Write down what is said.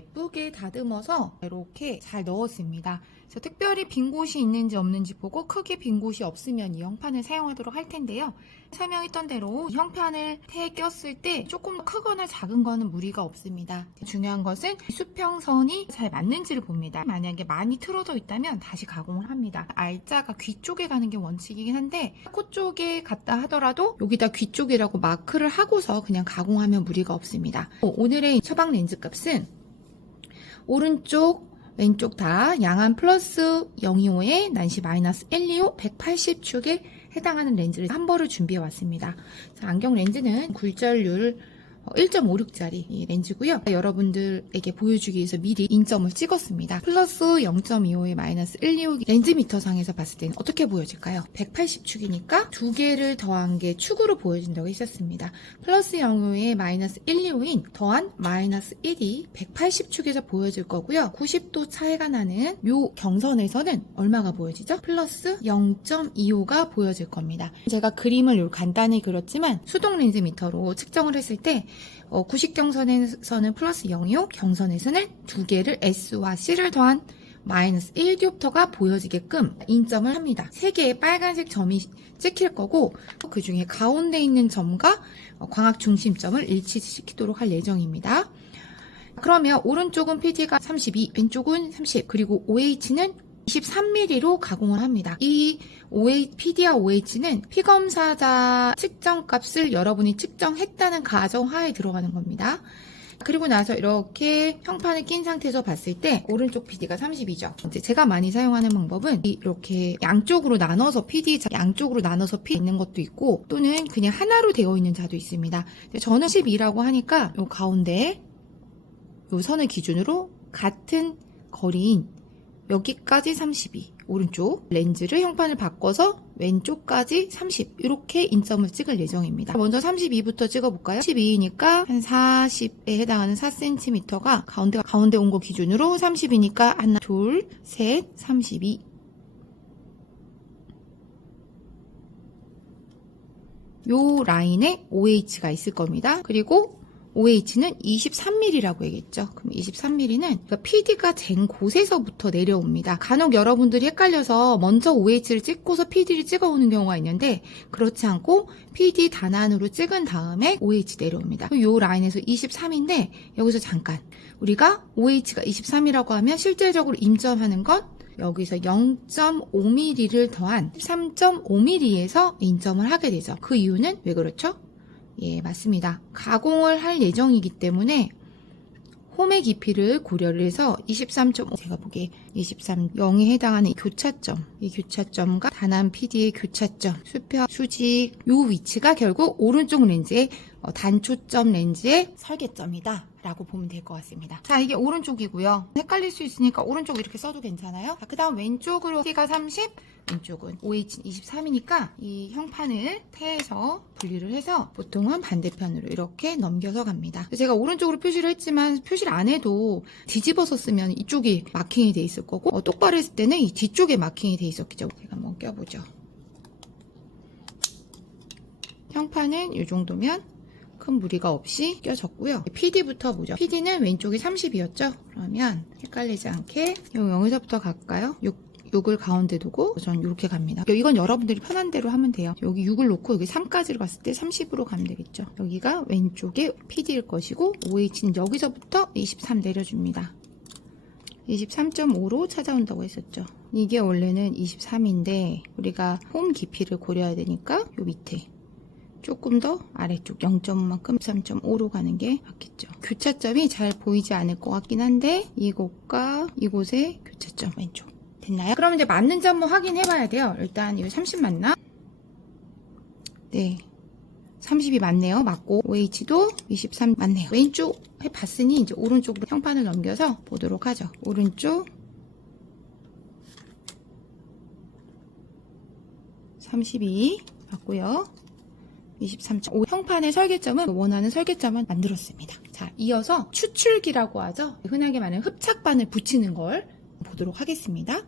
예쁘게 다듬어서 이렇게 잘 넣었습니다. 그래서 특별히 빈 곳이 있는지 없는지 보고 크게 빈 곳이 없으면 이 형판을 사용하도록 할 텐데요. 설명했던 대로 형판을 태에 꼈을 때 조금 더 크거나 작은 거는 무리가 없습니다. 중요한 것은 수평선이 잘 맞는지를 봅니다. 만약에 많이 틀어져 있다면 다시 가공을 합니다. 알짜가 귀 쪽에 가는 게 원칙이긴 한데 코 쪽에 갔다 하더라도 여기다 귀 쪽이라고 마크를 하고서 그냥 가공하면 무리가 없습니다. 어, 오늘의 처방 렌즈 값은 오른쪽 왼쪽 다 양안 플러스 025에 난시 마이너스 125 180축에 해당하는 렌즈를 한 벌을 준비해 왔습니다. 자, 안경 렌즈는 굴절률 1.56짜리 이 렌즈고요. 여러분들에게 보여주기 위해서 미리 인점을 찍었습니다. 플러스 0.25에 마이너스 125 렌즈 미터 상에서 봤을 때는 어떻게 보여질까요? 180축이니까 두 개를 더한 게 축으로 보여진다고 했었습니다. 플러스 0.25에 마이너스 125인 더한 마이너스 1이 180축에서 보여질 거고요. 90도 차이가 나는 요 경선에서는 얼마가 보여지죠? 플러스 0.25가 보여질 겁니다. 제가 그림을 요 간단히 그렸지만 수동 렌즈 미터로 측정을 했을 때 어, 구식 경선에서는 플러스 0이요, 경선에서는 두 개를 S와 C를 더한 마이너스 1디옵터가 보여지게끔 인점을 합니다. 세 개의 빨간색 점이 찍힐 거고 그 중에 가운데 있는 점과 어, 광학 중심점을 일치시키도록 할 예정입니다. 그러면 오른쪽은 PD가 32, 왼쪽은 30, 그리고 OH는 23mm로 가공을 합니다. 이 OH, PD와 OH는 피검사자 측정 값을 여러분이 측정했다는 가정하에 들어가는 겁니다. 그리고 나서 이렇게 형판을 낀 상태에서 봤을 때 오른쪽 PD가 30이죠. 이제 제가 많이 사용하는 방법은 이렇게 양쪽으로 나눠서 PD 양쪽으로 나눠서 피 있는 것도 있고 또는 그냥 하나로 되어 있는 자도 있습니다. 저는 12라고 하니까 요 가운데 요 선을 기준으로 같은 거리인 여기까지 32 오른쪽 렌즈를 형판을 바꿔서 왼쪽까지 30 이렇게 인점을 찍을 예정입니다. 먼저 32부터 찍어볼까요? 12이니까 한 40에 해당하는 4cm가 가운데 가운데 온 거 기준으로 30이니까 하나 둘셋 32 요 라인에 OH가 있을 겁니다. 그리고 OH는 23mm라고 얘기했죠. 그럼 23mm는 그러니까 PD가 된 곳에서부터 내려옵니다. 간혹 여러분들이 헷갈려서 먼저 OH를 찍고서 PD를 찍어오는 경우가 있는데 그렇지 않고 PD 단안으로 찍은 다음에 OH 내려옵니다. 이 라인에서 23인데 여기서 잠깐 우리가 OH가 23이라고 하면 실질적으로 임점하는 건 여기서 0.5mm를 더한 3.5mm에서 인점을 하게 되죠. 그 이유는 왜 그렇죠? 예, 맞습니다. 가공을 할 예정이기 때문에 홈의 깊이를 고려를 해서 23.5 제가 보기에 23 0에 해당하는 이 교차점 이 교차점과 단한 PD의 교차점 수평 수직 요 위치가 결국 오른쪽 렌즈의 어, 단초점 렌즈의 설계점이다 라고 보면 될 것 같습니다 자 이게 오른쪽이고요 헷갈릴 수 있으니까 오른쪽 이렇게 써도 괜찮아요 그 다음 왼쪽으로 T가 30 왼쪽은 OH는 23이니까 이 형판을 태에서 분리를 해서 보통은 반대편으로 이렇게 넘겨서 갑니다. 제가 오른쪽으로 표시를 했지만 표시를 안 해도 뒤집어서 쓰면 이쪽이 마킹이 돼 있을 거고 어, 똑바로 했을 때는 이 뒤쪽에 마킹이 돼 있었겠죠. 제가 한번 껴보죠. 형판은 이 정도면 큰 무리가 없이 껴졌고요. PD부터 보죠. PD는 왼쪽이 30이었죠? 그러면 헷갈리지 않게 요 여기서부터 갈까요? 6 6을 가운데 두고 전 이렇게 갑니다. 이건 여러분들이 편한 대로 하면 돼요. 여기 6을 놓고 여기 3까지를 갔을 때 30으로 가면 되겠죠. 여기가 왼쪽에 PD일 것이고 OH는 여기서부터 23 내려줍니다. 23.5로 찾아온다고 했었죠. 이게 원래는 23인데 우리가 홈 깊이를 고려해야 되니까 요 밑에 조금 더 아래쪽 0.5만큼 3.5로 가는 게 맞겠죠. 교차점이 잘 보이지 않을 것 같긴 한데 이곳과 이곳의 교차점 왼쪽 됐나요? 그럼 이제 맞는지 한번 확인해 봐야 돼요. 일단 이거 30 맞나? 네. 30이 맞네요. 맞고 OH도 23 맞네요. 왼쪽 해봤으니 이제 오른쪽으로 형판을 넘겨서 보도록 하죠. 오른쪽 32 맞고요. 23.5 형판의 설계점은 원하는 설계점을 만들었습니다. 자, 이어서 추출기라고 하죠. 흔하게 말하는 흡착반을 붙이는 걸 보도록 하겠습니다.